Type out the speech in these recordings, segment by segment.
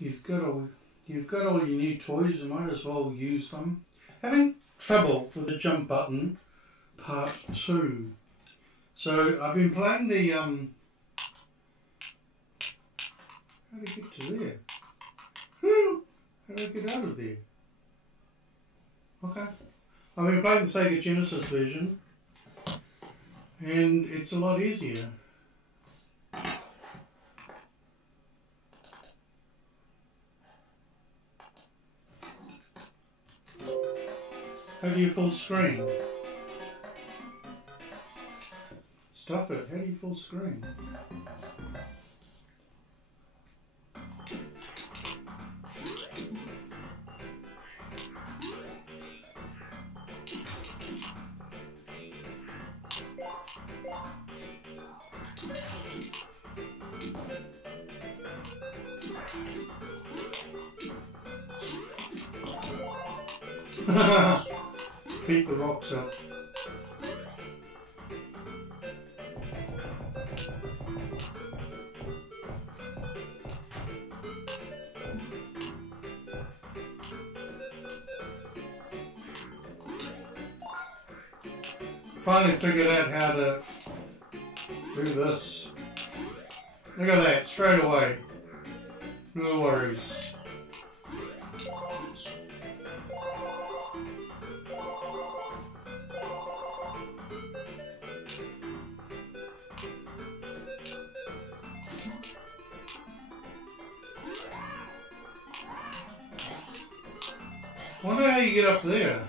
You've got all your new toys, you might as well use them. Having trouble with the jump button, part 2. So I've been playing the how do I get to there? How do I get out of there? Okay. I've been playing the Sega Genesis version and it's a lot easier. How do you full screen? Stuff it, how do you full screen? Beat the rocks up. Finally figured out how to do this. Look at that, straight away. No worries. Wonder how you get up there.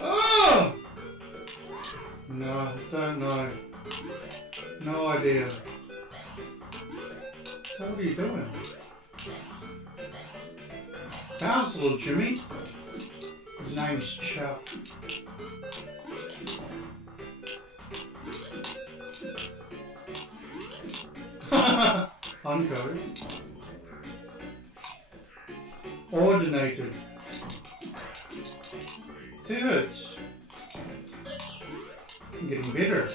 Oh! No, don't know. No idea. What are you doing? How's little Jimmy? His name's Chuck. Uncode. Ordinated. 2 hits. I'm getting better.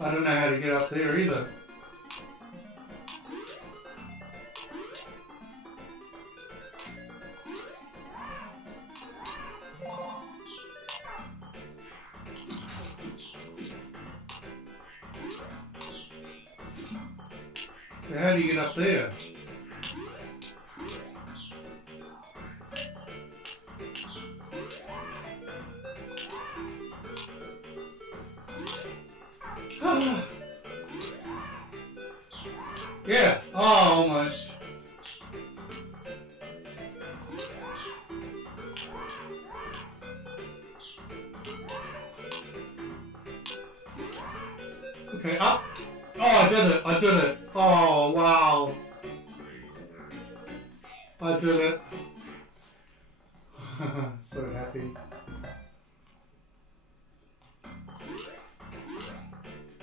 I don't know how to get up there either. So how do you get up there? Yeah, oh, almost. Okay, up. Oh, I did it, I did it. Oh, wow. I did it. So happy.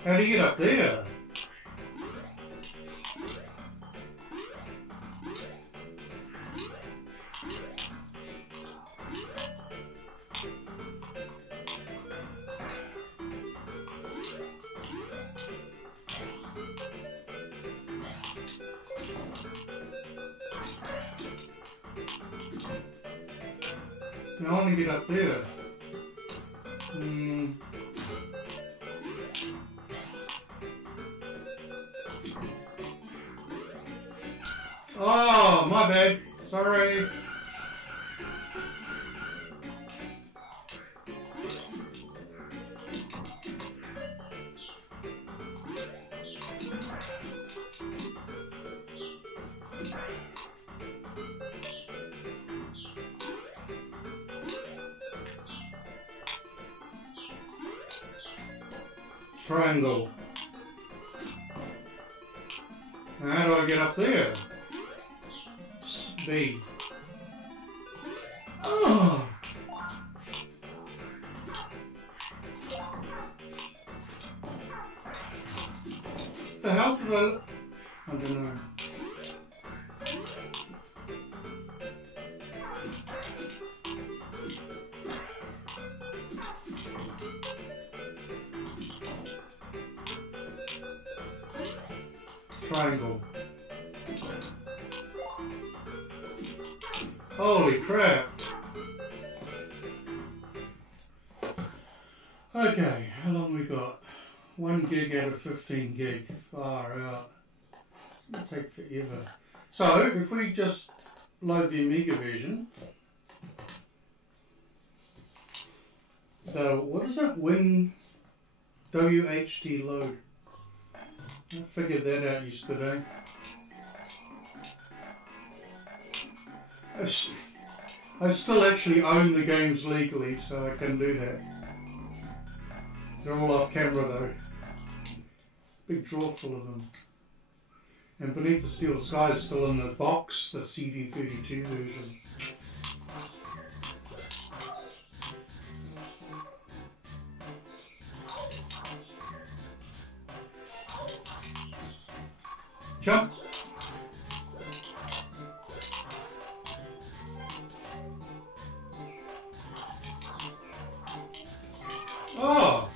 How do you get up there? I want to get up there. Oh, my bad. Sorry. Triangle. How do I get up there? be? Oh. The hell did I don't know. Triangle. Holy crap. Okay, how long we got? 1 gig out of 15 gig. Far out. It'll take forever. So, if we just load the Amiga version, what is that? WHD load. I figured that out yesterday. I still actually own the games legally, so I can do that. They're all off camera though. Big drawer full of them. And Beneath the Steel Sky is still in the box, the CD32 version. Jump! Oh!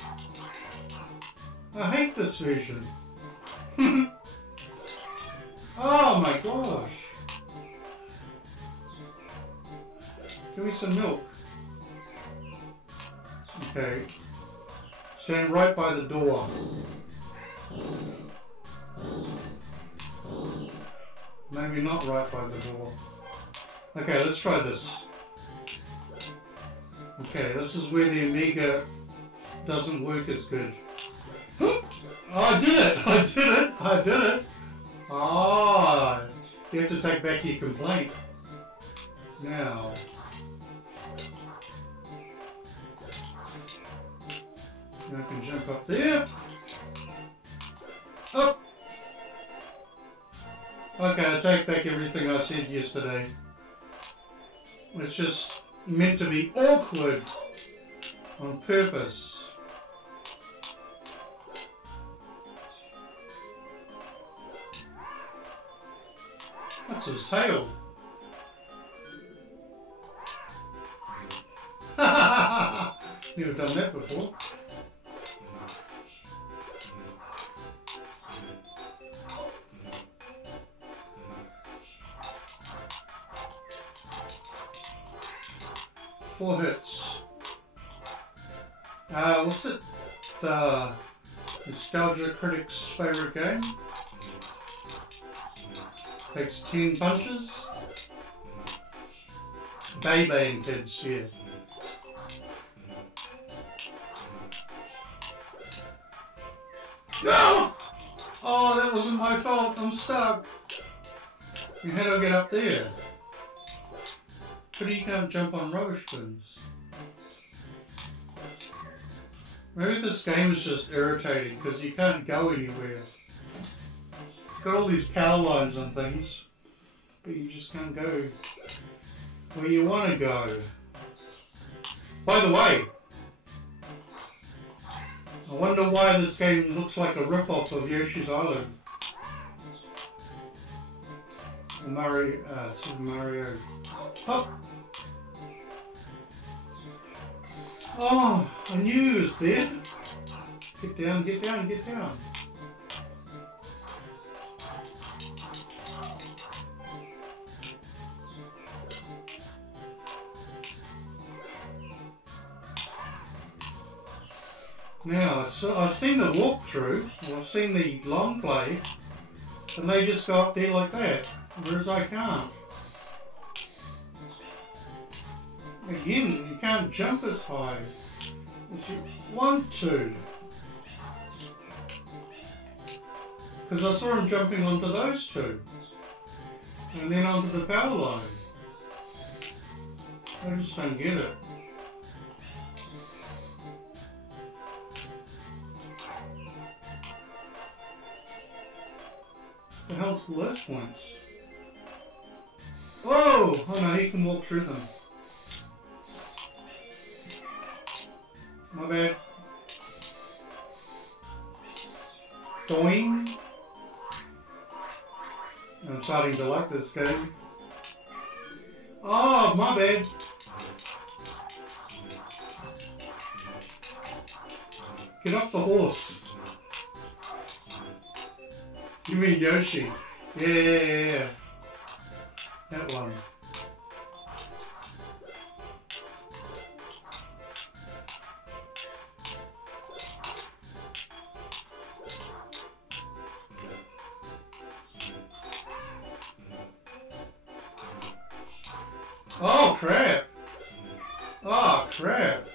I hate this version. Oh my gosh! Give me some milk. Okay. Stand right by the door. Maybe not right by the door. Okay, let's try this. Okay, this is where the Amiga doesn't work as good. Oh, I did it! I did it! I did it! Ah, you have to take back your complaint. Now. I can jump up there. Up! Okay, I take back everything I said yesterday. It's just meant to be awkward on purpose. That's his tail. Never done that before. Four hits. What's it? The Nostalgia Critic's favourite game? Takes 10 punches. Baby and kids, yeah. No! Oh, that wasn't my fault. I'm stuck. How do I get up there? But you can't jump on rubbish bins. Maybe this game is just irritating because you can't go anywhere. It's got all these power lines and things, but you just can't go where you want to go. By the way, I wonder why this game looks like a rip-off of Yoshi's Island. Super Mario. Oh! Oh, I knew he was there. Get down, get down, get down. Now, I've seen the walkthrough, or I've seen the long play, and they just go up there like that, whereas I can't. Again, you can't jump as high as you want to. Because I saw him jumping onto those two, and then onto the power line. I just don't get it. The hell's all those points? Oh! Oh no, he can walk through them. My bad. Doing. I'm starting to like this game. Oh, my bad. Get off the horse. You mean Yoshi? Yeah. That one. Oh crap! Oh crap!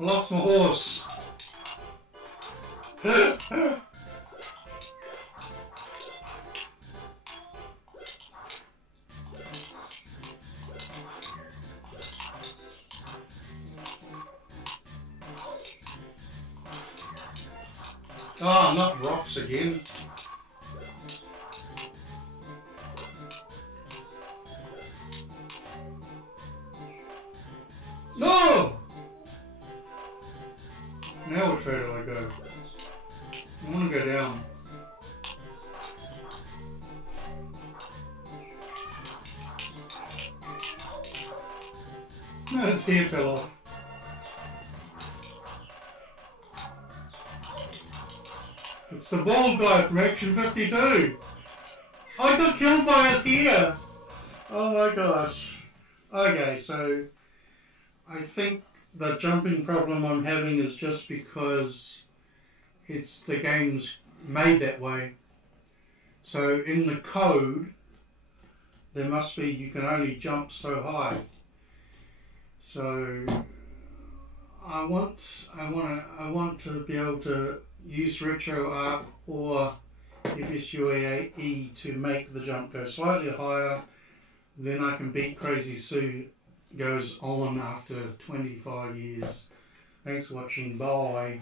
I lost my horse. Oh, not rocks again. No! Now which way do I go? I want to go down. No, his hair fell off. It's the bald guy from Action 52. I got killed by his hair. Oh my gosh. Okay, so I think the jumping problem I'm having is just because it's the game's made that way. So in the code, there must be, you can only jump so high. So I want to be able to use RetroArch or FSUAE to make the jump go slightly higher. Then I can beat Crazy Sue goes on after 25 years. Thanks for watching. Bye.